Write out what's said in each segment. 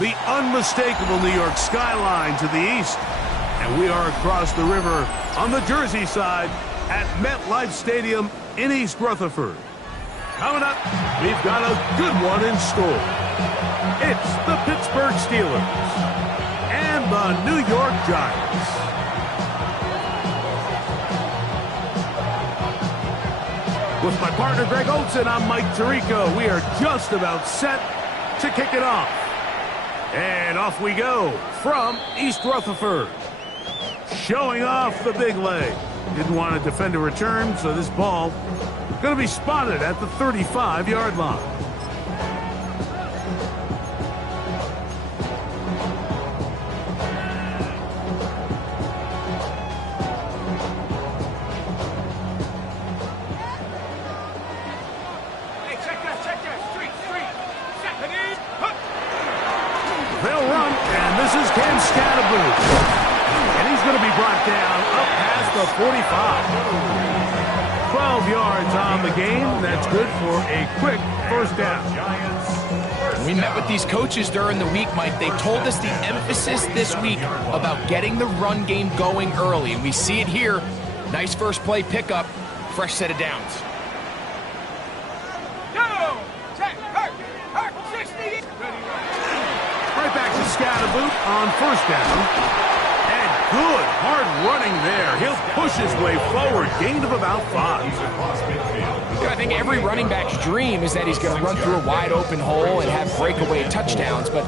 The unmistakable New York skyline to the east. And we are across the river on the Jersey side at MetLife Stadium in East Rutherford. Coming up, we've got a good one in store. It's the Pittsburgh Steelers and the New York Giants. With my partner Greg Olson, I'm Mike Tirico. We are just about set to kick it off. And off we go from East Rutherford. Showing off the big leg. Didn't want to defend a return, so this ball going to be spotted at the 35-yard line. They'll run, and this is Cam Scatterboot. And he's going to be brought down up past the 45. 12 yards on the game. That's good for a quick first down. We met with these coaches during the week, Mike. They told us the emphasis this week about getting the run game going early, and we see it here. Nice first play pickup, fresh set of downs. Right back to Scatterboot on first down. And good hard running there. He'll push his way forward. Gain of about 5. I think every running back's dream is that he's going to run through a wide open hole and have breakaway touchdowns, but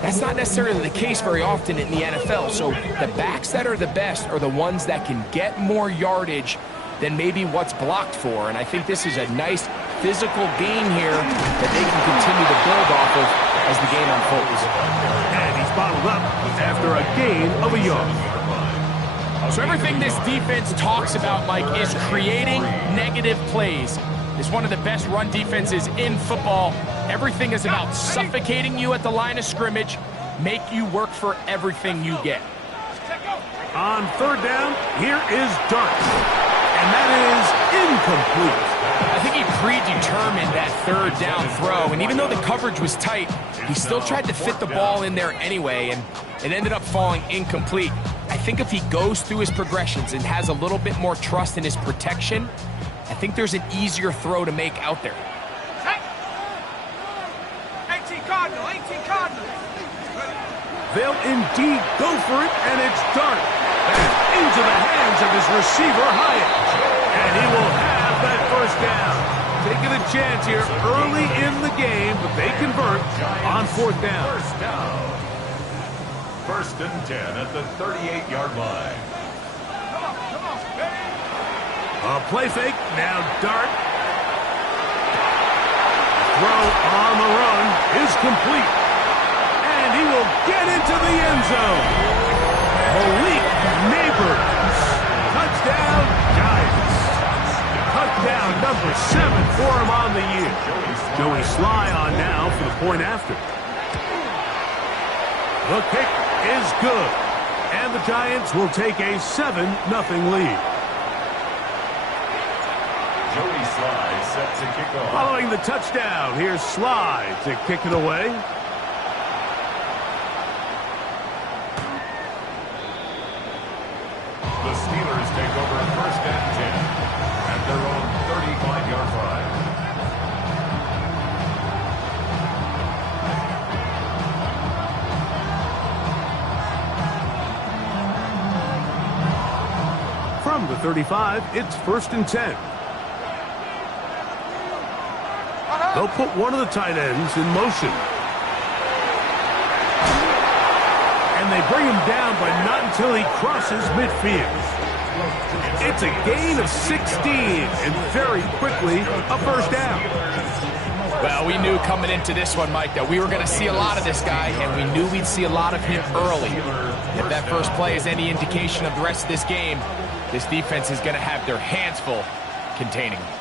that's not necessarily the case very often in the NFL. So the backs that are the best are the ones that can get more yardage than maybe what's blocked for. And I think this is a nice physical gain here that they can continue to build off of as the game unfolds. And he's bottled up after a gain of a yard. So everything this defense talks about, Mike, is creating negative plays. It's one of the best run defenses in football. Everything is about suffocating you at the line of scrimmage, make you work for everything you get. On third down, here is Dart. And that is incomplete. I think he predetermined that third down throw, and even though the coverage was tight, he still tried to fit the ball in there anyway, and it ended up falling incomplete. I think if he goes through his progressions and has a little bit more trust in his protection, I think there's an easier throw to make out there. 18 Cardinal, 18 Cardinal. They'll indeed go for it, and it's Dart. And into the hands of his receiver, Hyatt. And he will have that first down. Taking a chance here early in the game, but they convert on fourth down. First and 10 at the 38-yard line. A play fake, now Dart. Throw on the run is complete. And he will get into the end zone. Malik Neighbors. Touchdown, Giants. Touchdown number 7 for him on the year. Joey Sly on now for the point after. The kick is good. And the Giants will take a 7-0 lead. Joey Sly set to kick off. Following the touchdown, here's Sly to kick it away. The Steelers take over first and 10 at their own 35-yard line. From the 35, it's first and 10. They'll put one of the tight ends in motion. And they bring him down, but not until he crosses midfield. It's a gain of 16, and very quickly, a first down. Well, we knew coming into this one, Mike, that we were going to see a lot of this guy, and we knew we'd see a lot of him early. If that first play is any indication of the rest of this game, this defense is going to have their hands full containing him.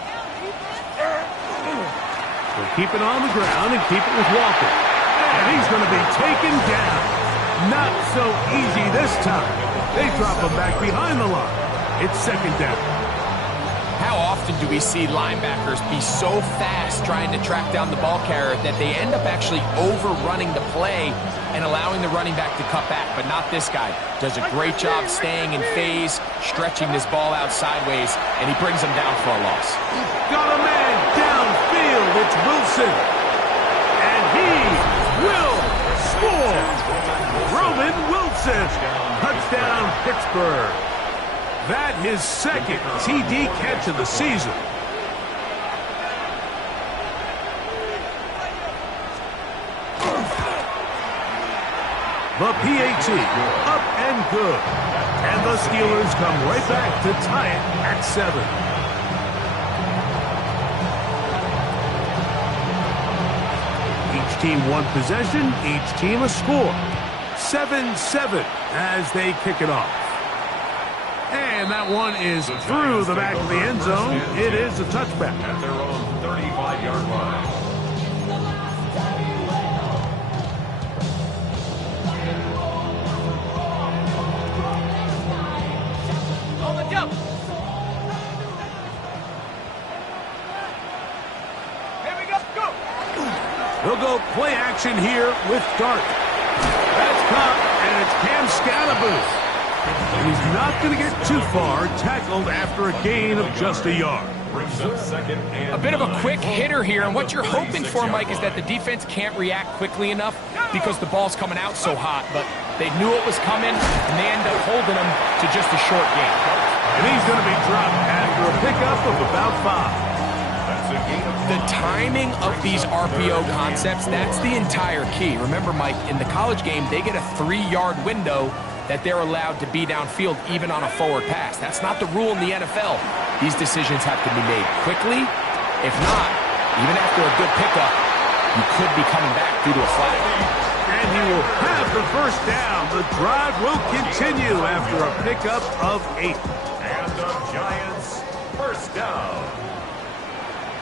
We'll keep it on the ground and keep it with Walker. And he's going to be taken down. Not so easy this time. They drop him back behind the line. It's second down. How often do we see linebackers be so fast trying to track down the ball carrier that they end up actually overrunning the play and allowing the running back to cut back? But not this guy. Does a great job staying in phase, stretching this ball out sideways, and he brings him down for a loss. Got a man downfield. It's Wilson. And he will score. Roman Wilson. Touchdown, Pittsburgh. That his second TD catch of the season. The PAT up and good. And the Steelers come right back to tie it at 7. Each team one possession, each team a score. 7-7 as they kick it off. And that one is through the back of the end zone. It is a touchback. At their own 35-yard line. On the jump. Here we go. Go. They'll go play action here with Dart. That's caught, and it's Cam Scatterboot. And he's not going to get too far, tackled after a gain of just a yard. A bit of a quick hitter here, and what you're hoping for, Mike, is that the defense can't react quickly enough because the ball's coming out so hot, but they knew it was coming, and they end up holding him to just a short gain. And he's going to be dropped after a pickup of about 5. The timing of these RPO concepts, that's the entire key. Remember, Mike, in the college game, they get a 3-yard window that they're allowed to be downfield even on a forward pass. That's not the rule in the NFL. These decisions have to be made quickly. If not, even after a good pickup, you could be coming back due to a flag. And he will have the first down. The drive will continue after a pickup of 8. And the Giants first down.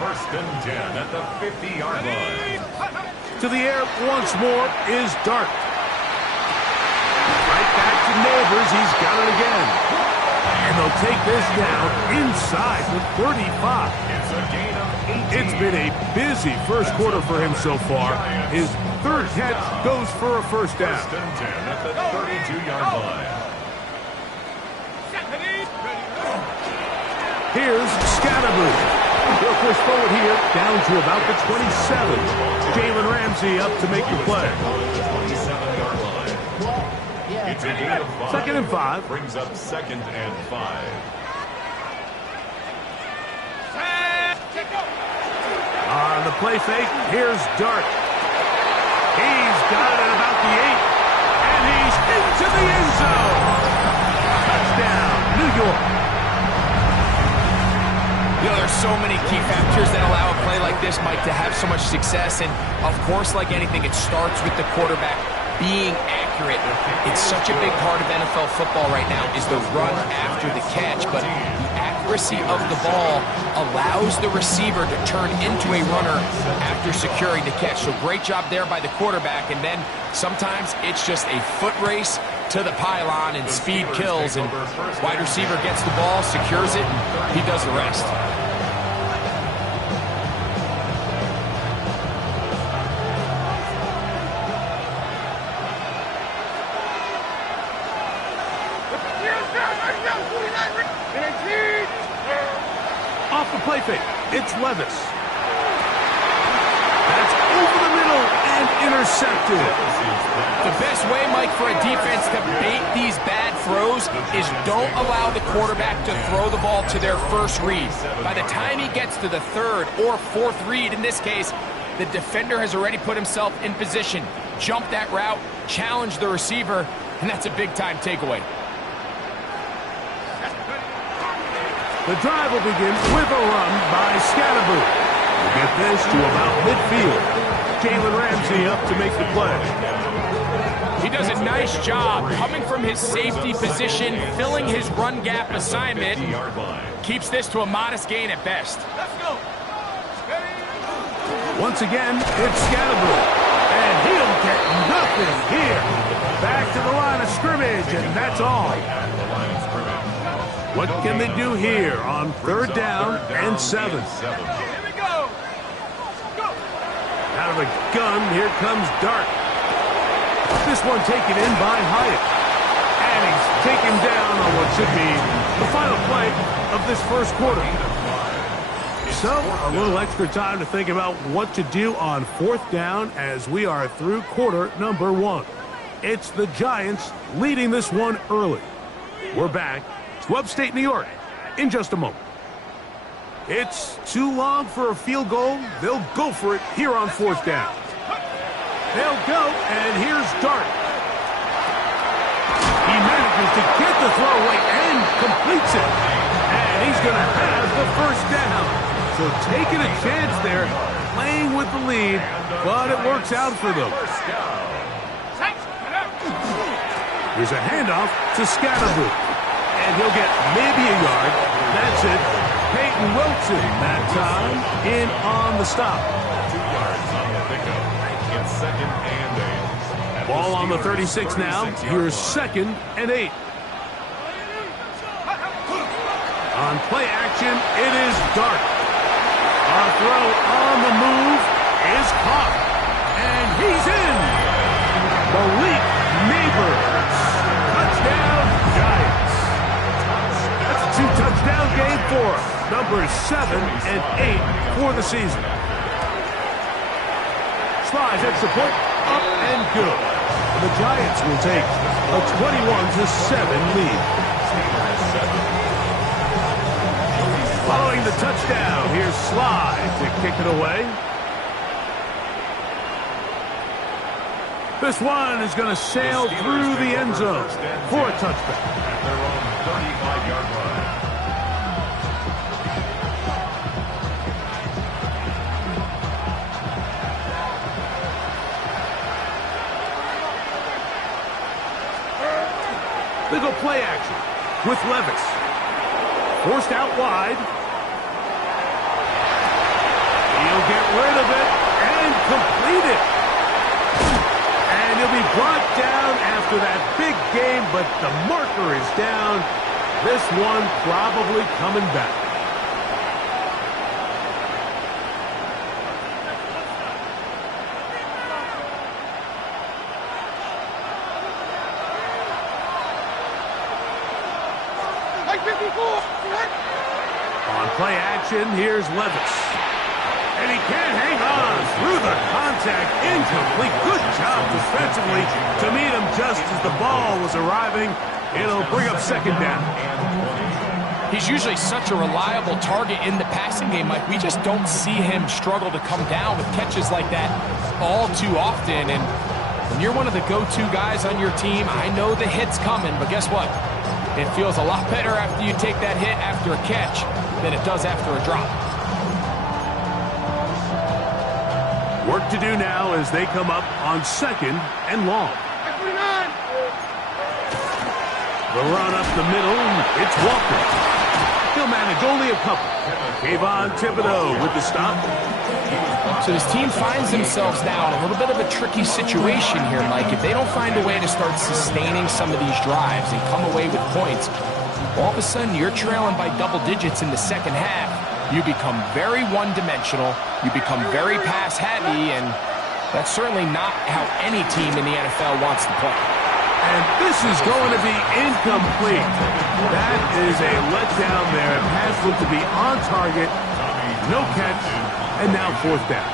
First and 10 at the 50-yard line. To the air once more is Dart. Right back to Neighbors. He's got it again. And they'll take this down inside the 35. It's a gain of 18. It's been a busy first quarter for him so far. His third catch goes for a first down. First and 10 at the 32-yard line. Here's Scatterboot. They'll push forward here, down to about the 27. Jalen Ramsey up to make the play. 27-yard line. It's a gain of 5. Second and 5. Brings up second and 5. On the play fake, here's Dart. He's got it at about the 8. And he's into the end zone. Touchdown, New York. You know, there's so many key factors that allow a play like this, Mike, to have so much success. And, of course, like anything, it starts with the quarterback being accurate. It's such a big part of NFL football right now is the run after the catch. But the accuracy of the ball allows the receiver to turn into a runner after securing the catch. So great job there by the quarterback. And then sometimes it's just a foot race to the pylon, and speed kills, and wide receiver gets the ball, secures it, and he does the rest. Off the play fake, it's Levis. That's over the middle and intercepted. The best way, Mike, for a defense to bait these bad throws is don't allow the quarterback to throw the ball to their first read. By the time he gets to the third or fourth read, in this case, the defender has already put himself in position, jump that route, challenge the receiver, and that's a big-time takeaway. The drive will begin with a run by Scatterboot. We'll get this to about midfield. Jalen Ramsey up to make the play. He does a nice job coming from his safety position, filling his run gap assignment. Keeps this to a modest gain at best. Let's go. Once again, it's Scattergood. And he'll get nothing here. Back to the line of scrimmage, and that's all. What can they do here on 3rd down and 7? Here we go. Go. Out of the gun, here comes Dart. This one taken in by Hyatt. And he's taken down on what should be the final play of this first quarter. So, a little extra time to think about what to do on 4th down as we are through quarter number 1. It's the Giants leading this one early. We're back to upstate New York in just a moment. It's too long for a field goal. They'll go for it here on 4th down. They'll go, and here's Dart. He manages to get the throw away and completes it. And he's going to have the first down. So taking a chance there, playing with the lead, but it works out for them. Here's a handoff to Scattergood. And he'll get maybe a yard. That's it. Peyton Wilson that time in on the stop. 2 yards on the pickup. It's 2nd and 8. Ball on the 36 now. Here's 2nd and 8. On play action, it is Dart. Our throw on the move is caught. And he's in. Malik Neighbors. Touchdown, Giants. That's a 2-touchdown game for him. Numbers 7 and 8 for the season. Slides at support, up and good. And the Giants will take a 21-7 lead. Following the touchdown, here's Slide to kick it away. This one is going to sail through the end zone for a touchback. At their own 35-yard line. They go play action with Levis. Forced out wide. He'll get rid of it and complete it. And he'll be brought down after that big game, but the marker is down. This one probably coming back. On play action, here's Levis. And he can't hang on through the contact. Incomplete. Good job defensively to meet him just as the ball was arriving. It'll bring up 2nd down. He's usually such a reliable target in the passing game, Mike. We just don't see him struggle to come down with catches like that all too often. And when you're one of the go-to guys on your team, I know the hit's coming, but guess what? It feels a lot better after you take that hit after a catch than it does after a drop. Work to do now as they come up on 2nd and long. The run up the middle, it's Walker. He'll manage only a couple. Kayvon Thibodeau with the stop. So this team finds themselves now in a little bit of a tricky situation here, Mike. If they don't find a way to start sustaining some of these drives and come away with points, all of a sudden you're trailing by double digits in the 2nd half. You become very one-dimensional. You become very pass-heavy, and that's certainly not how any team in the NFL wants to play. And this is going to be incomplete. That is a letdown there. Pass looked to be on target. No catch. And now 4th down.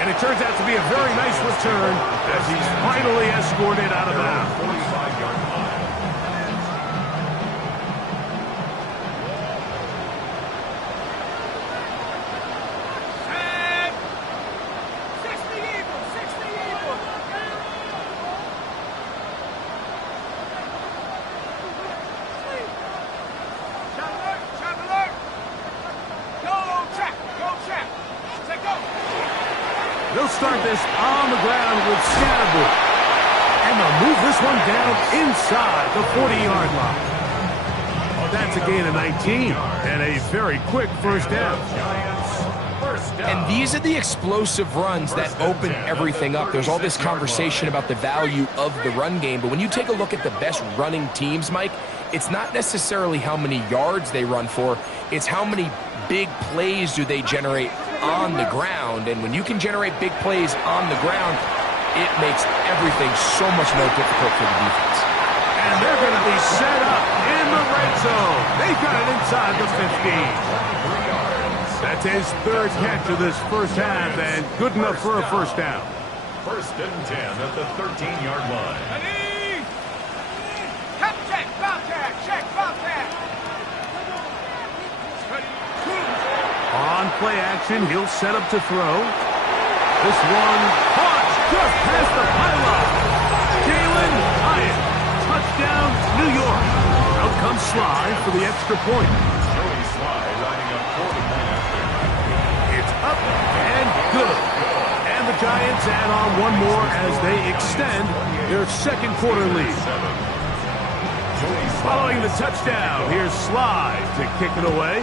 And it turns out to be a very nice return as he's finally escorted out of bounds. 45-yard line. start this on the ground with Scatterboot. And they'll move this one down inside the 40-yard line. That's a gain of 19 and a very quick first down. And these are the explosive runs that open everything up. There's all this conversation about the value of the run game, but when you take a look at the best running teams, Mike, it's not necessarily how many yards they run for, it's how many big plays do they generate on the ground. And when you can generate big plays on the ground, it makes everything so much more difficult for the defense. And they're going to be set up in the red zone. They've got it inside the 15. That's his third catch of this first half, and good enough for a first down. First and 10 at the 13-yard line. Ready? Check, Bobcat, check, Bobcat. On play action, he'll set up to throw. This one caught just past the pylon. Jalen Hyatt, touchdown, New York. Out comes Sly for the extra point. Joey Sly lining up for the point after. It's up and good. And the Giants add on one more as they extend their second quarter lead. Following the touchdown, here's Sly to kick it away.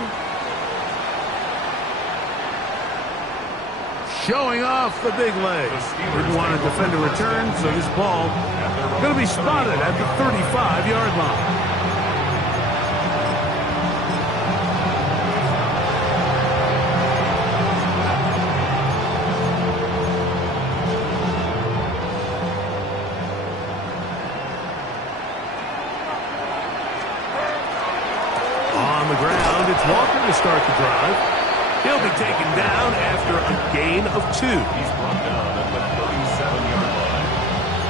Showing off the big leg. Didn't want to defend a return, so this ball going to be spotted at the 35-yard line. On the ground, it's Walker to start the drive. He'll be taken down after a gain of 2. He's brought down at the 37-yard line.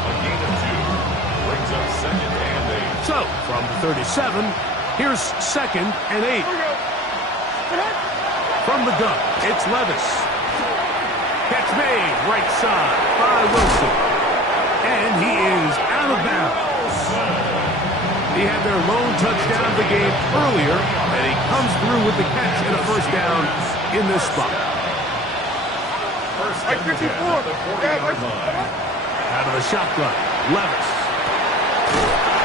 A gain of 2 brings up second and 8. So, from the 37, here's second and 8. From the gun, it's Levis. Catch made, right side by Wilson. And he is out of bounds. He had their lone touchdown of the game earlier, and he comes through with the catch and a first down in this spot. First and 10 at the 40-yard line. Out of the shotgun, Levis.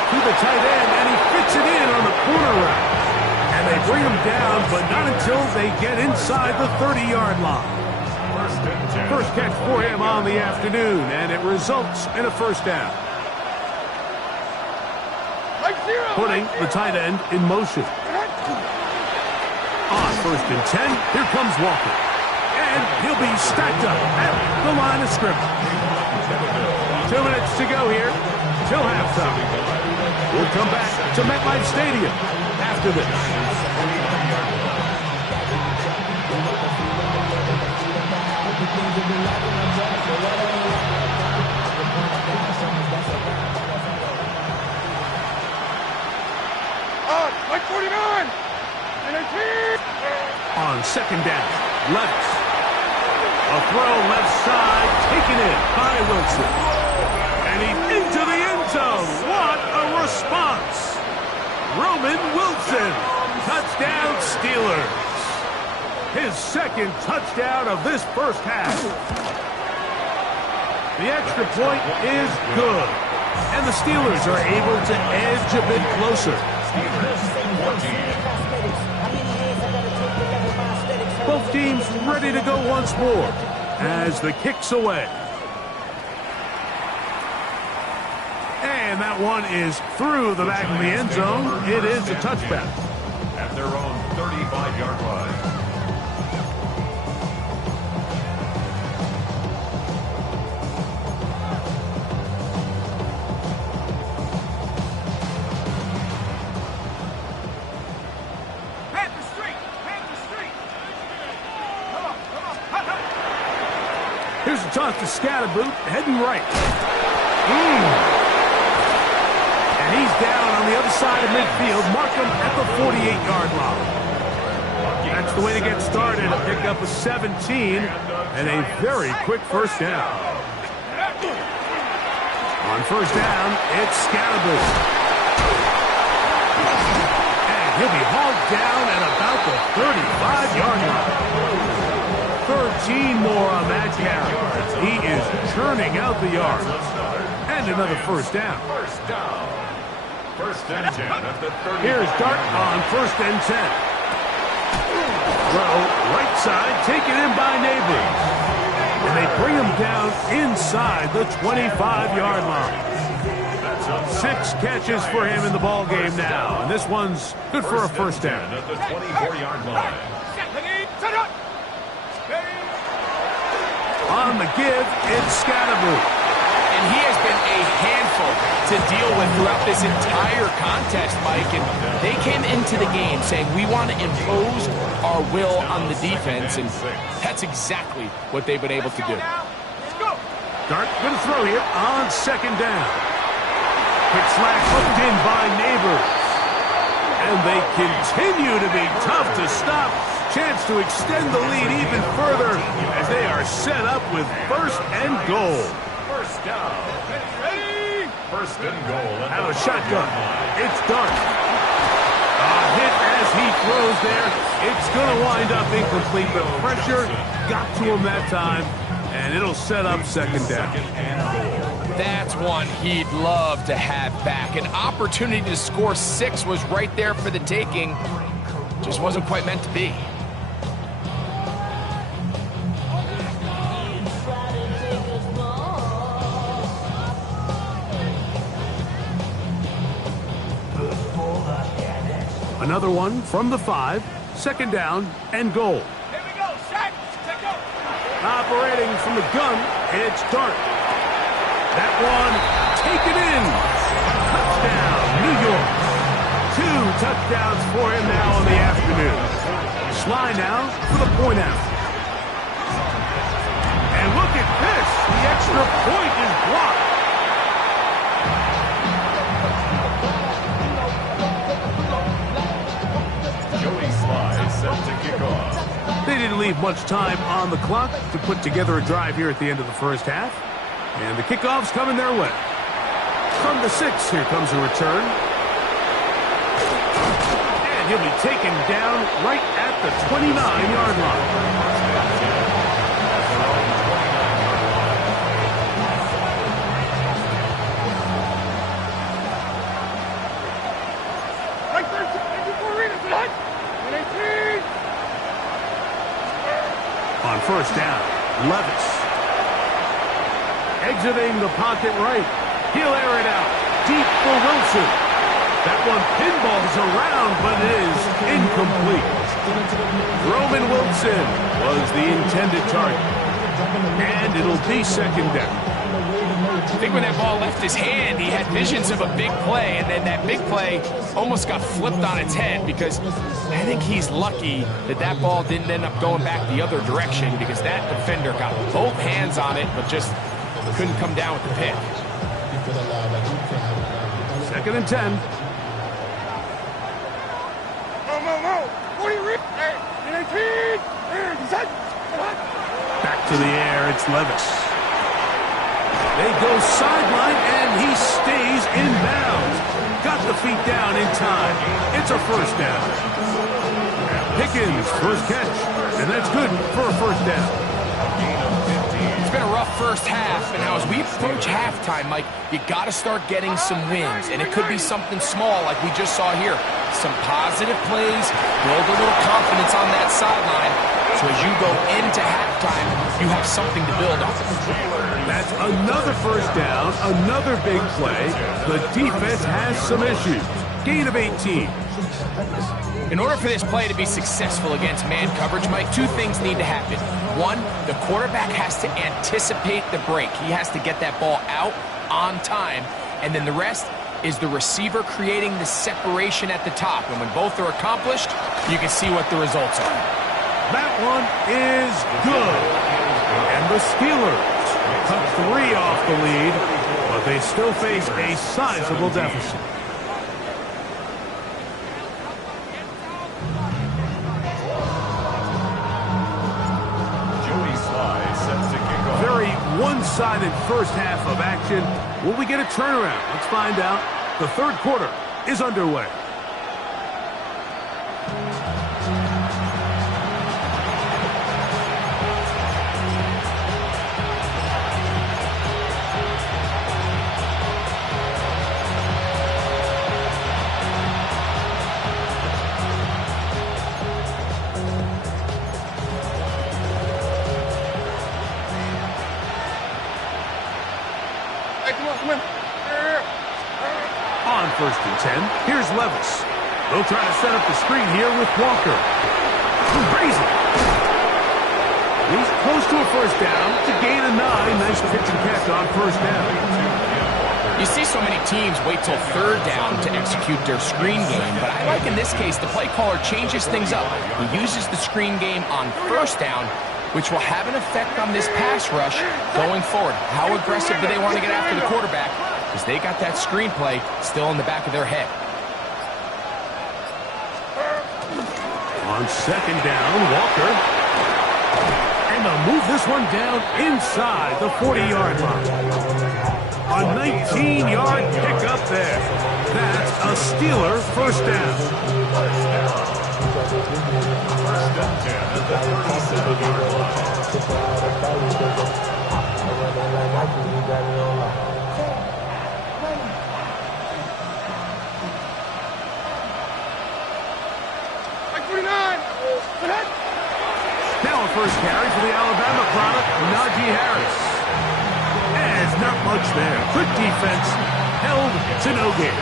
To the tight end, and he fits it in on the corner route. And they bring him down, but not until they get inside the 30-yard line. First and 10. First catch for him on the afternoon, and it results in a first down. Putting the tight end in motion. On first and 10, here comes Walker. And he'll be stacked up at the line of scrimmage. 2 minutes to go here till halftime. We'll come back to MetLife Stadium after this. Like 49! On second down, Levis. A throw left side, taken in by Wilson. And he's into the end zone. What a response. Roman Wilson. Touchdown Steelers. His second touchdown of this first half. The extra point is good. And the Steelers are able to edge a bit closer. Both teams ready to go once more as the kick's away. And that one is through the back of the end zone. It is a touchback. At their own 35-yard line. Here's a toss to Scatterboot, heading right. And he's down on the other side of midfield. Mark him at the 48-yard line. That's the way to get started. A pick up of 17 and a very quick first down. On first down, it's Scatterboot. And he'll be hauled down at about the 35-yard line. 13 more on that carry. He churning out the yards. And another first down. First down. First and 10 at the 30. Here's Dart on 1st and 10. Throw, right side, taken in by Neighbors. And they bring him down inside the 25-yard line. 6 catches for him in the ball game now. And this one's good for a first down. At the 24-yard line. On the give, it's Scatterboo. And he has been a handful to deal with throughout this entire contest, Mike. And they came into the game saying, we want to impose our will on the defense. And that's exactly what they've been able to do. Dart going to throw here on 2nd down. Quick slash hooked in by Neighbors. And they continue to be tough to stop. Chance to extend the lead even further as they are set up with 1st and goal. First down. Ready? First and goal. Out of shotgun. It's Dart. A hit as he throws there. It's going to wind up incomplete, but pressure got to him that time, and it'll set up 2nd down. That's one he'd love to have back. An opportunity to score 6 was right there for the taking. Just wasn't quite meant to be. Another one from the 5, 2nd down and goal. Here we go. Set. Take go. Operating from the gun, it's Dart. That one taken in. Touchdown, New York. 2 touchdowns for him now in the afternoon. Sly now for the point out. And look at this. The extra point is blocked. They didn't leave much time on the clock to put together a drive here at the end of the first half. And the kickoff's coming their way. From the 6, here comes a return. And he'll be taken down right at the 29-yard line. On 1st down, Levis. Exiting the pocket right. He'll air it out. Deep for Wilson. That one pinballs around, but it is incomplete. Roman Wilson was the intended target. And it'll be 2nd down. I think when that ball left his hand, he had visions of a big play, and then that big play almost got flipped on its head because I think he's lucky that that ball didn't end up going back the other direction because that defender got both hands on it but just couldn't come down with the pick. 2nd and 10. Back to the air, it's Levis. They go sideline, and he stays in bounds. Got the feet down in time. It's a first down. Pickens, first catch, and that's good for a first down. It's been a rough first half, and now as we approach halftime, Mike, you got to start getting some wins, and it could be something small like we just saw here. Some positive plays, build a little confidence on that sideline, so as you go into halftime, you have something to build on. That's another first down, another big play. The defense has some issues. Gain of 18. In order for this play to be successful against man coverage, Mike, 2 things need to happen. 1, the quarterback has to anticipate the break. He has to get that ball out on time. And then the rest is the receiver creating the separation at the top. And when both are accomplished, you can see what the results are. That one is good. And the Steelers cut 3 off the lead, but they still face a sizable deficit. Very one-sided first half of action. Will we get a turnaround? Let's find out. The 3rd quarter is underway. first and 10. Here's Levis. They'll try to set up the screen here with Walker. Crazy. He's close to a first down. To gain a 9. Nice pitch and catch on first down. You see so many teams wait till third down to execute their screen game, but I like in this case the play caller changes things up. He uses the screen game on first down, which will have an effect on this pass rush going forward. How aggressive do they want to get after the quarterback? Because they got that screenplay still in the back of their head. On second down, Walker. And they'll move this one down inside the 40-yard line. A 19-yard pickup there. That's a Steeler first down. First and 10 at the 37-yard line. Now a first carry for the Alabama product, Najee Harris. And not much there. Good defense, held to no gain.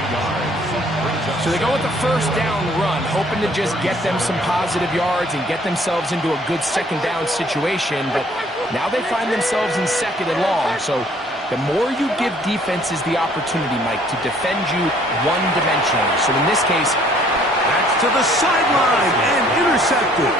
So they go with the first down run, hoping to just get them some positive yards and get themselves into a good second down situation, but now they find themselves in second and long. So the more you give defenses the opportunity, Mike, to defend you one-dimensionally. So in this case, that's to the sideline and intercepted.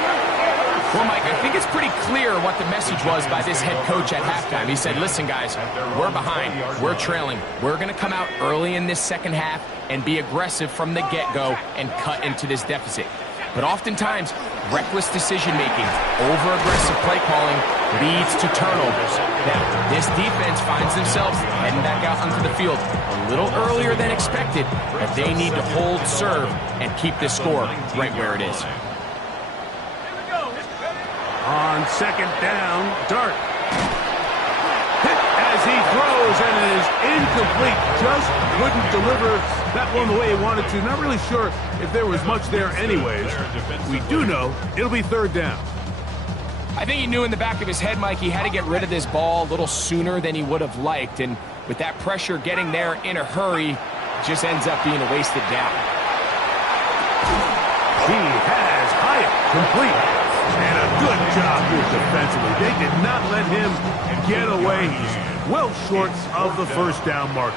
Well, Mike, I think it's pretty clear what the message was by this head coach at halftime. He said, listen, guys, we're behind. We're trailing. We're going to come out early in this second half and be aggressive from the get-go and cut into this deficit. But oftentimes, reckless decision-making, over-aggressive play calling leads to turnovers. Now, this defense finds themselves heading back out onto the field a little earlier than expected, but they need to hold serve and keep this score right where it is. On second down, Dart. Hit as he throws, and it is incomplete. Just couldn't deliver that one the way he wanted to. Not really sure if there was much there anyways. We do know it'll be third down. I think he knew in the back of his head, Mike, he had to get rid of this ball a little sooner than he would have liked. And with that pressure getting there in a hurry, it just ends up being a wasted down. He has Hyatt complete. And a good job here defensively. They did not let him get away. He's well short of the first down marker.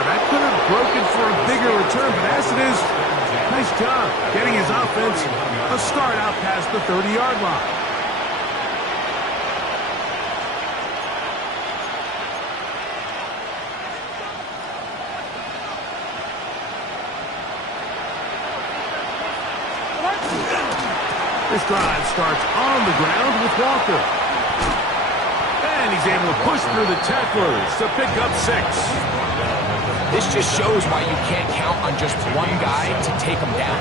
That could have broken for a bigger return, but as it is, nice job getting his offense a start out past the 30-yard line. This drive starts on the ground with Walker. And he's able to push through the tacklers to pick up 6. This just shows why you can't count on just one guy to take him down.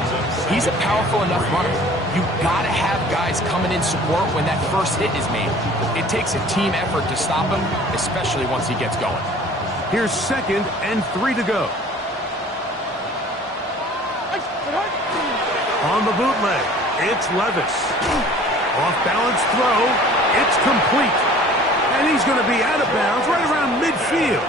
He's a powerful enough runner. You've got to have guys coming in support when that first hit is made. It takes a team effort to stop him, especially once he gets going. Here's 2nd and 3 to go. On the bootleg, it's Levis. Off-balance throw. It's complete. And he's going to be out of bounds right around midfield.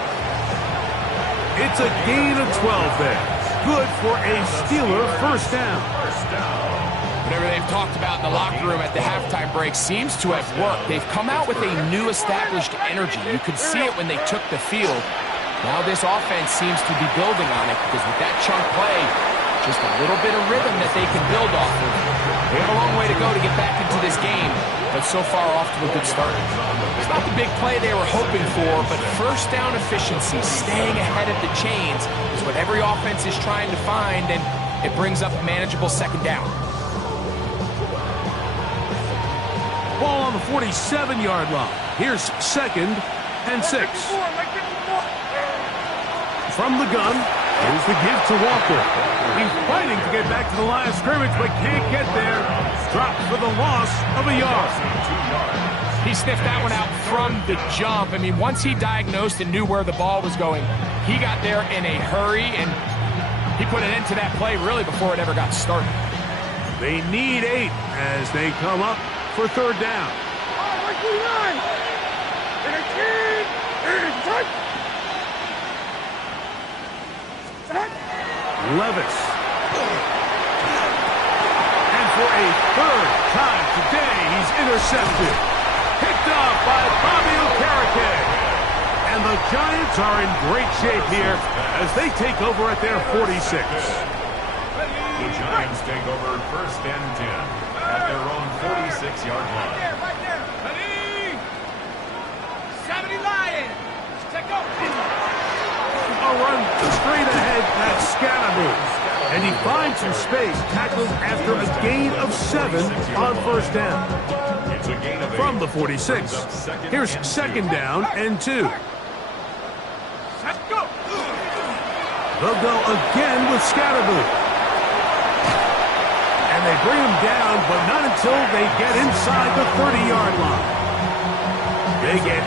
It's a gain of 12 there. Good for a Steeler first down. Whatever they've talked about in the locker room at the halftime break seems to have worked. They've come out with a new established energy. You could see it when they took the field. Now this offense seems to be building on it because with that chunk play, just a little bit of rhythm that they can build off of. They have a long way to go to get back into this game, but so far off to a good start. It's not the big play they were hoping for, but first down efficiency, staying ahead of the chains, is what every offense is trying to find, and it brings up a manageable second down. Ball on the 47-yard line. Here's 2nd and 6. From the gun, here's the give to Walker. He's fighting to get back to the line of scrimmage, but can't get there. Dropped for the loss of a yard. He sniffed that one out from the jump. I mean, once he diagnosed and knew where the ball was going, he got there in a hurry, and He put an end to that play really before it ever got started. They need 8 as they come up for third down. Levis. And for a third time today, he's intercepted. Picked off by Bobby Okereke. And the Giants are in great shape here as they take over at their 46. The Giants take over first and 10 at their own 46-yard line. Right there. Ready? 70 Lions. Check out. A run straight ahead, that's Scattermove. And he finds some space, tackled after a gain of 7 on first down. It's a gain of 8. From the 46, here's second down and 2. Let's go. They'll go again with Scattermove. And they bring him down, but not until they get inside the 30-yard line. They get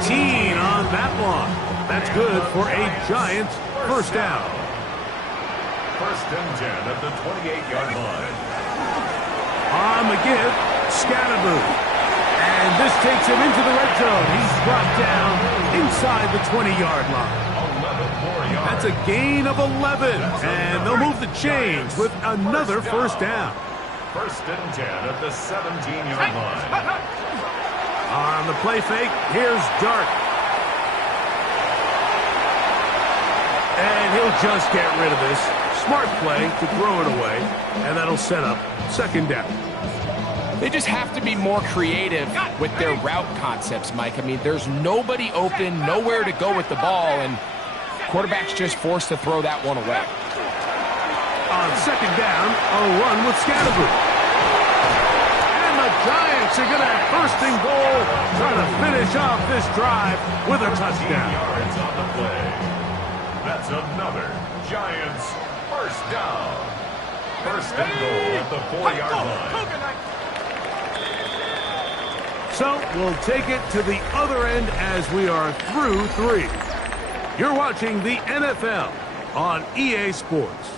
18 on that one. That's good for a Giants first down. First and 10 at the 28-yard line. On the give, Scattermove. And this takes him into the red zone. He's brought down inside the 20-yard line. 11 more yards. That's a gain of 11. And they'll move the chains with another first down. First and 10 at the 17-yard line. On the play fake, here's Dart. And he'll just get rid of this. Smart play to throw it away, and that'll set up second down. They just have to be more creative with their route concepts, Mike. I mean, there's nobody open, nowhere to go with the ball, and quarterback's just forced to throw that one away. On second down, a run with Scattermove. And the Giants are going to have first and goal, trying to finish off this drive with a touchdown. Yards on the play. That's another Giants first down. First and goal at the 4-yard line. So we'll take it to the other end as we are through 3. You're watching the NFL on EA Sports.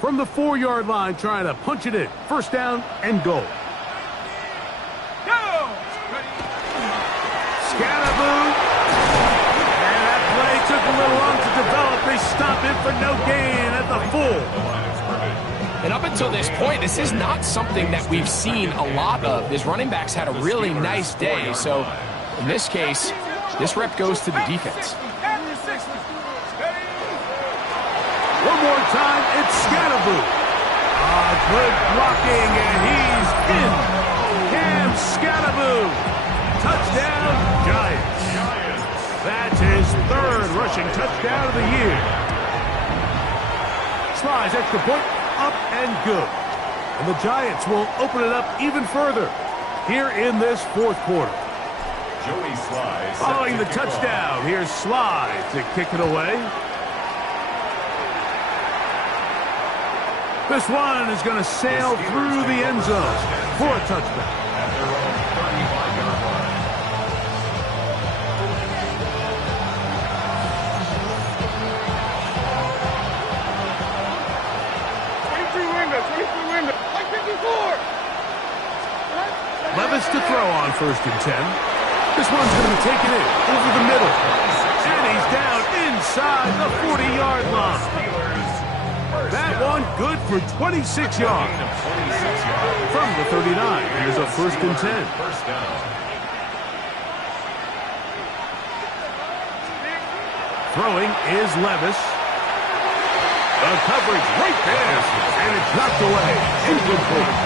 From the 4-yard line, trying to punch it in. First down and goal. Go. Scattermove. And that play took a little long to develop. They stop it for no gain at the 4. And up until this point, this is not something that we've seen a lot of. His running backs had a really nice day. So in this case, this rep goes to the defense. One more time, it's Scattermove. Good blocking, and he's in. Cam Scattermove. Touchdown, Giants. That's his 3rd rushing touchdown of the year. Slides extra point, up and good. And the Giants will open it up even further here in this 4th quarter. Joey Sly Following the touchdown, here's Sly to kick it away. This one is going to sail through the end zone for a touchdown. At their own 35-yard line. Levis to throw on first and 10. This one's going to be taken in over the middle. And he's down inside the 40-yard line. That one good for 26 yards. From the 39, here's a first and 10. First down. Throwing is Levis. The coverage right there, and it's knocked away. Incomplete.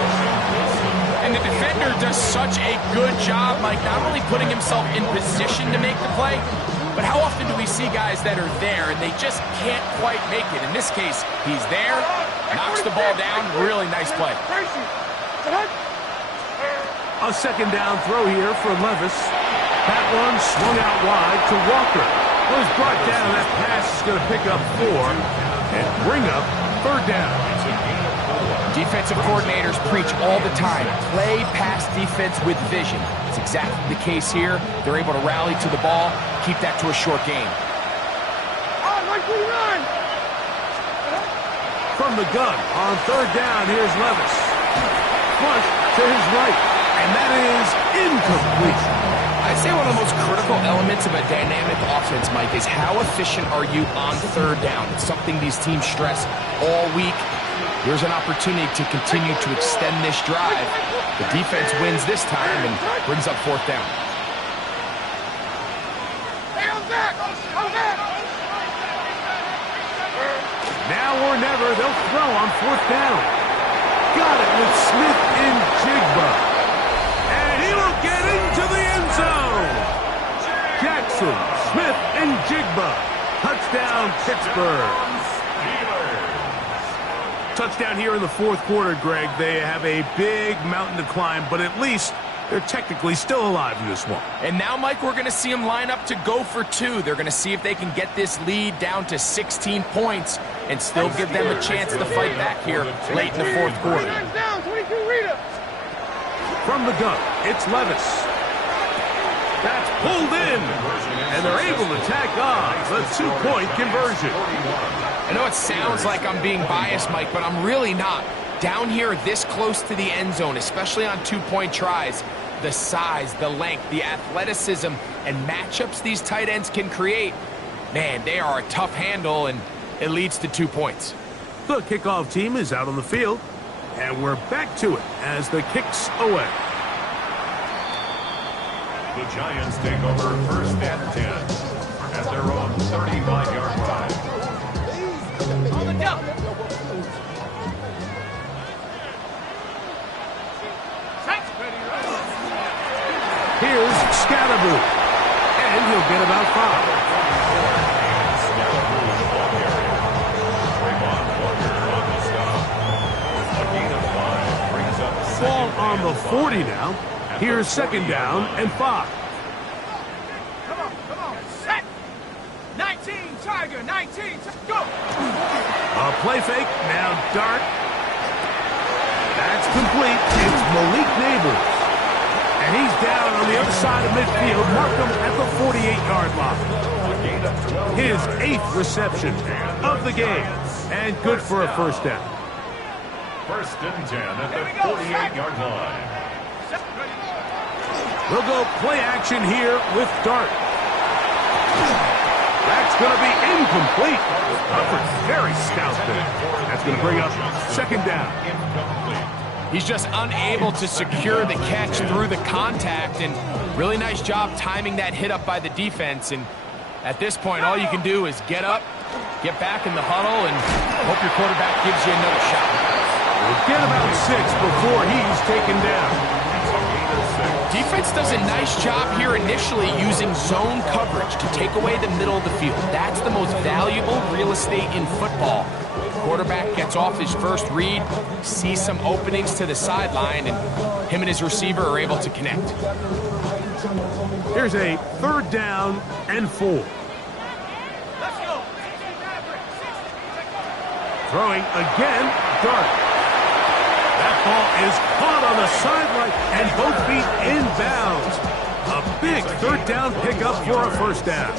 And the defender does such a good job, Mike, not only putting himself in position to make the play, but how often do we see guys that are there and they just can't quite make it? In this case, he's there, knocks the ball down, really nice play. A second down throw here for Levis. That one swung out wide to Walker. Was brought down. That pass is going to pick up 4 and bring up third down. Defensive coordinators preach all the time, play pass defense with vision. It's exactly the case here. They're able to rally to the ball, keep that to a short game. From the gun on third down, here's Levis. Flush to his right, and that is incomplete. I'd say one of the most critical elements of a dynamic offense, Mike, is how efficient are you on third down. It's something these teams stress all week. Here's an opportunity to continue to extend this drive. The defense wins this time and brings up fourth down. Now or never, they'll throw on fourth down. Got it with Smith in Jigba. And he'll get into the end zone. Jackson, Smith, and Jigba. Touchdown, Pittsburgh. Touchdown here in the fourth quarter, Greg. They have a big mountain to climb, but at least they're technically still alive in this one. And now, Mike, we're going to see them line up to go for two. They're going to see if they can get this lead down to 16 points and still give them a chance to fight back here late in the fourth quarter. From the gun, it's Levis. That's pulled in, and they're able to tack on the two-point conversion. I know it sounds like I'm being biased, Mike, but I'm really not. Down here this close to the end zone, especially on two-point tries, the size, the length, the athleticism, and matchups these tight ends can create, man, they are a tough handle, and it leads to 2 points. The kickoff team is out on the field, and we're back to it as the kick's away. The Giants take over first and 10 at their own 35-yard line. On the jump. Here's Scatterboo, and he'll get about 5. Ball on the 40 now. Here's second down and 5. Come on, set. 19, Tiger, 19, go. A play fake, now Dart. That's complete. It's Malik Neighbors. And he's down on the other side of midfield. Mark him at the 48-yard line. His 8th reception of the game. And good for a first down. First and 10 at the 48-yard line. We'll go play action here with Dart. That's going to be incomplete. Hubbard's very stout there. That's going to bring up second down. He's just unable to secure the catch through the contact, and really nice job timing that hit up by the defense. And at this point, all you can do is get up, get back in the huddle, and hope your quarterback gives you another shot. We'll get about 6 before he's taken down. Defense does a nice job here initially using zone coverage to take away the middle of the field. That's the most valuable real estate in football. Quarterback gets off his first read, sees some openings to the sideline, and him and his receiver are able to connect. Here's a third down and 4. Let's go. Throwing again, Dart. That ball is caught on the sideline, and both feet inbounds. A big third down pickup for a first down.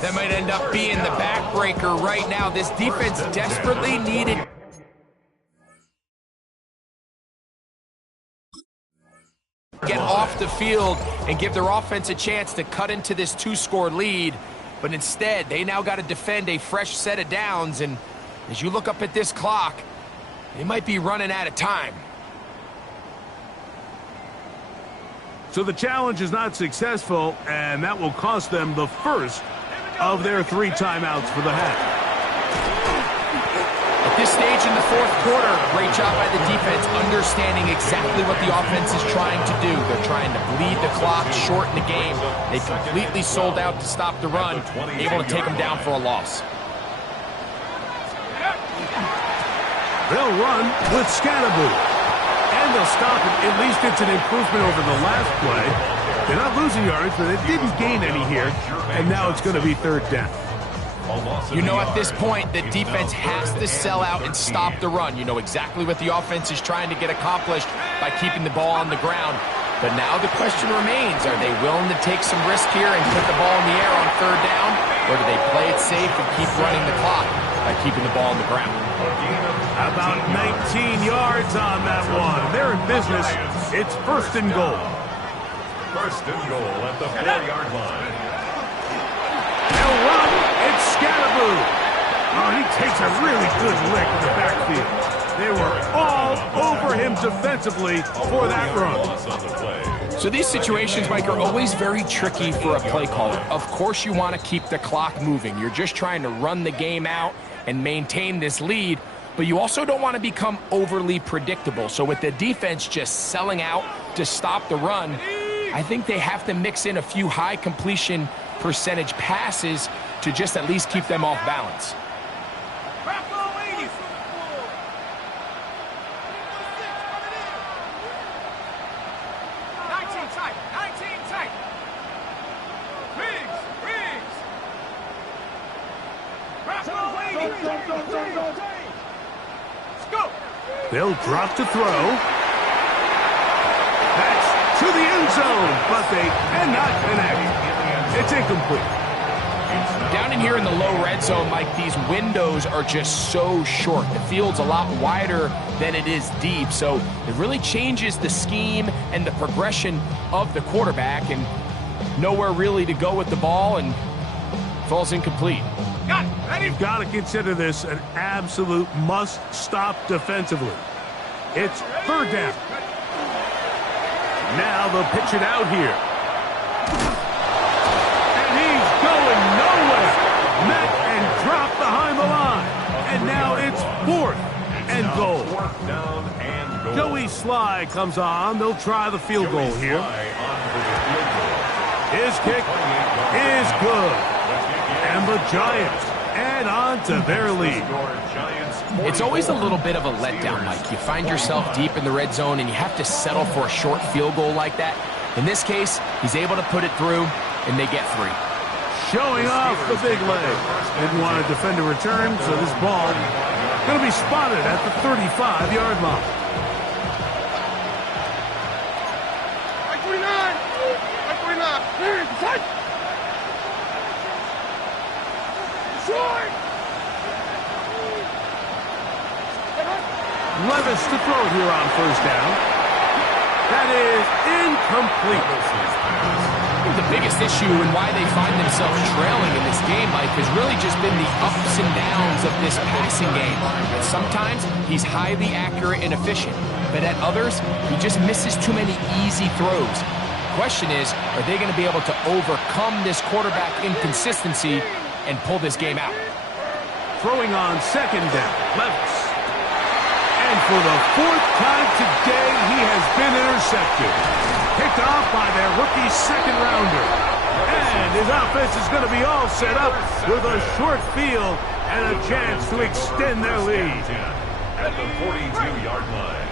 That might end up being the backbreaker right now. This defense desperately needed to get off the field and give their offense a chance to cut into this 2-score lead. But instead, they now got to defend a fresh set of downs. And as you look up at this clock, they might be running out of time. So the challenge is not successful, and that will cost them the first of their 3 timeouts for the half. At this stage in the fourth quarter, great job by the defense understanding exactly what the offense is trying to do. They're trying to bleed the clock, shorten the game. They completely sold out to stop the run, able to take them down for a loss. They'll run with Scatterboo. And they'll stop it. At least it's an improvement over the last play. They're not losing yards, but they didn't gain any here. And now it's going to be third down. You know, at this point, the defense has to sell out and stop the run. You know exactly what the offense is trying to get accomplished by keeping the ball on the ground. But now the question remains, are they willing to take some risk here and put the ball in the air on third down? Or do they play it safe and keep running the clock by keeping the ball on the ground? About 19 yards on that one. They're in business. It's first and goal. First and goal at the 4-yard line. They'll run. It's Scatterboo. Oh, he takes a really good lick in the backfield. They were all over him defensively for that run. So these situations, Mike, are always very tricky for a play caller. Of course you want to keep the clock moving. You're just trying to run the game out and maintain this lead, but you also don't want to become overly predictable. So with the defense just selling out to stop the run, I think they have to mix in a few high completion percentage passes to just at least keep them off balance. They'll drop to throw. That's to the end zone, but they cannot connect. It's incomplete. Down in here in the low red zone, Mike, these windows are just so short. The field's a lot wider than it is deep, so it really changes the scheme and the progression of the quarterback, and nowhere really to go with the ball, and falls incomplete. You've got to consider this an absolute must-stop defensively. It's third down. Now they'll pitch it out here. And he's going nowhere. Met and dropped behind the line. And now it's fourth and goal. Joey Sly comes on. They'll try the field goal here. His kick is good. And the Giants add on to their lead. It's always a little bit of a letdown, Mike. You find yourself deep in the red zone and you have to settle for a short field goal like that. In this case, he's able to put it through, and they get 3. Showing off the big leg. Didn't want to defend a return, so this ball going to be spotted at the 35-yard line. Levis to throw it here on first down. That is incomplete. I think the biggest issue and why they find themselves trailing in this game, Mike, has really just been the ups and downs of this passing game. And sometimes he's highly accurate and efficient, but at others, he just misses too many easy throws. The question is, are they going to be able to overcome this quarterback inconsistency and pull this game out? Throwing on second down, Levis. And for the 4th time today, he has been intercepted. Picked off by their rookie second-rounder. And his offense is going to be all set up with a short field and a chance to extend their lead. At the 42-yard line.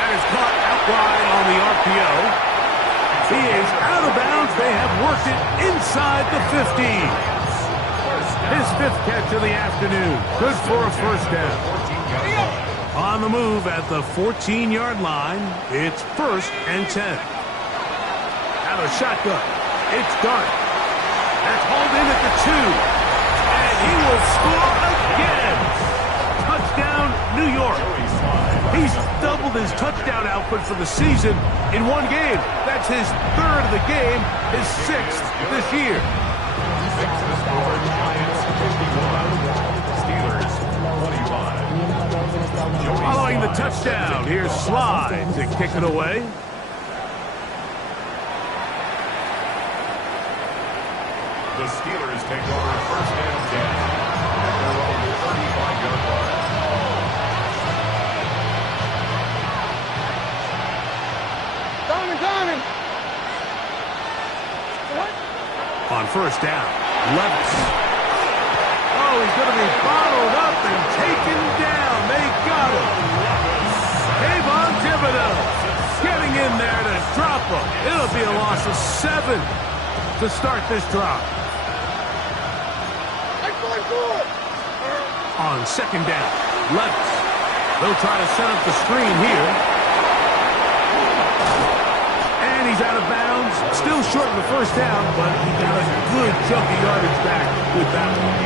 That is caught out wide on the RPO. He is out of bounds. They have worked it inside the 15. His 5th catch of the afternoon. Good for a first down. On the move at the 14-yard line, it's 1st and 10. Out of shotgun. It's Dart. That's hauled in at the 2. And he will score again. Touchdown, New York. He's doubled his touchdown output for the season in one game. That's his 3rd of the game, his 6th this year. Following the touchdown, here's Sly to kick it away. The Steelers take over 1st and 10 at their own 35-yard line. On first down, Levis. Oh, he's going to be bottled up and taken down. They got him. Kayvon Thibodeau getting in there to drop him. It'll be a loss of 7 to start this drive. On second down, Levis. They'll try to set up the screen here. goes out of bounds. Still short of the first down, but he got a good chunk of yardage back with that one.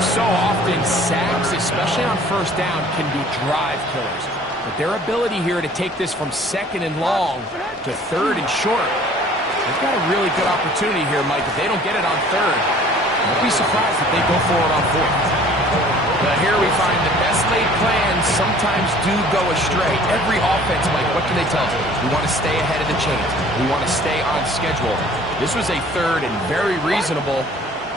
So often, sacks, especially on first down, can be drive killers. But their ability here to take this from second and long to third and short, they've got a really good opportunity here, Mike. If they don't get it on third, don't be surprised if they go for it on fourth. But here we find the best laid plans sometimes do go astray. Every offense, Mike, what do they tell us? We want to stay ahead of the chains. We want to stay on schedule. This was a third and very reasonable.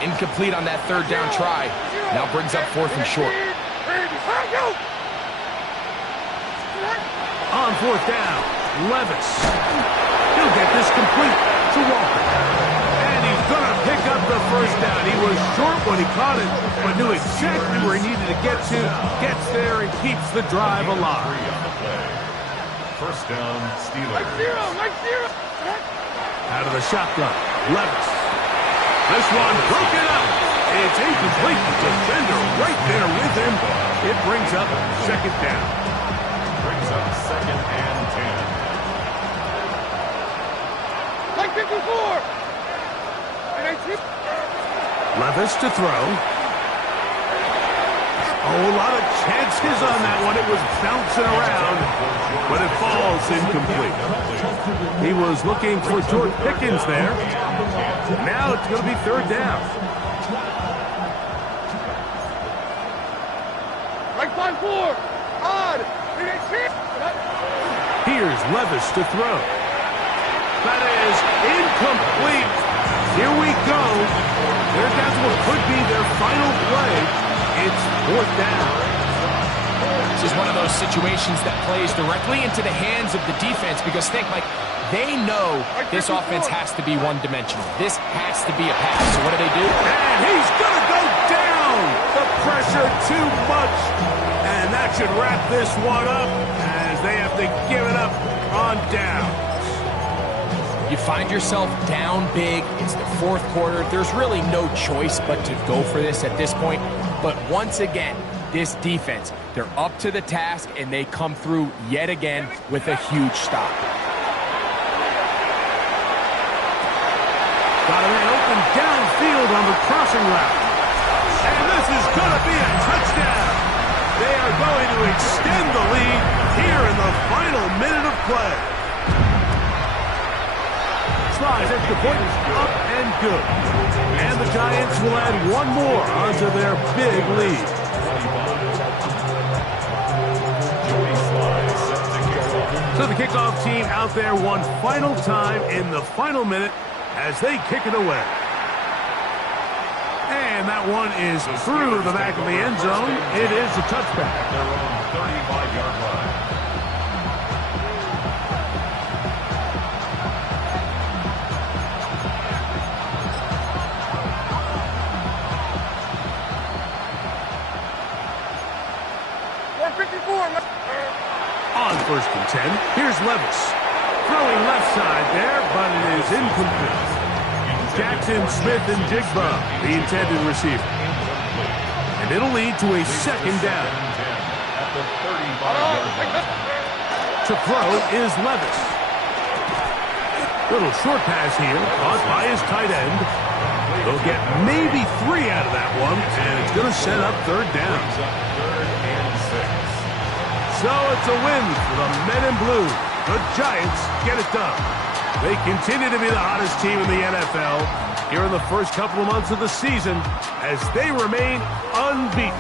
Incomplete on that third down try. Now brings up fourth and short. On fourth down, Levis. He'll get this complete to Walker. And he's going to pick up the first down. He was short when he caught it, but knew exactly where he needed to get to. Gets there and keeps the drive alive. First down, Steelers. Out of the shotgun, Levis. This one broken up. It's incomplete. Defender right there with him. It brings up second down. Brings up second and 10. Like 54. Levis to throw. Oh, a lot of chances on that one. It was bouncing around, but it falls incomplete. He was looking for George Pickens there. Now it's going to be third down. Like 5-4. Odd. Here's Levis to throw. That is incomplete. Here we go. They're down to what could be their final play. It's fourth down. This is one of those situations that plays directly into the hands of the defense because think, Mike, they know this offense has to be one-dimensional. This has to be a pass. So what do? And he's going to go down. The pressure too much. And that should wrap this one up as they have to give it up on downs. You find yourself down big. It's the fourth quarter. There's really no choice but to go for this at this point. But once again, this defense, they're up to the task, and they come through yet again with a huge stop. Got a man open downfield on the crossing route. And this is going to be a touchdown. They are going to extend the lead here in the final minute of play. Slides at the point is up and good. And the Giants will add one more onto their big lead. So the kickoff team out there one final time in the final minute as they kick it away. And that one is through the back of the end zone. It is a touchback. Their own 35-yard line. On first and 10, here's Levis. Throwing left side there, but it is incomplete. Jackson, Smith, and Jigba, the intended receiver. And it'll lead to a second down. At the 35-yard line. To throw is Levis. Little short pass here, caught by his tight end. They'll get maybe 3 out of that one, and it's going to set up third down. Third and 6. So it's a win for the men in blue. The Giants get it done. They continue to be the hottest team in the NFL here in the first couple of months of the season as they remain unbeaten.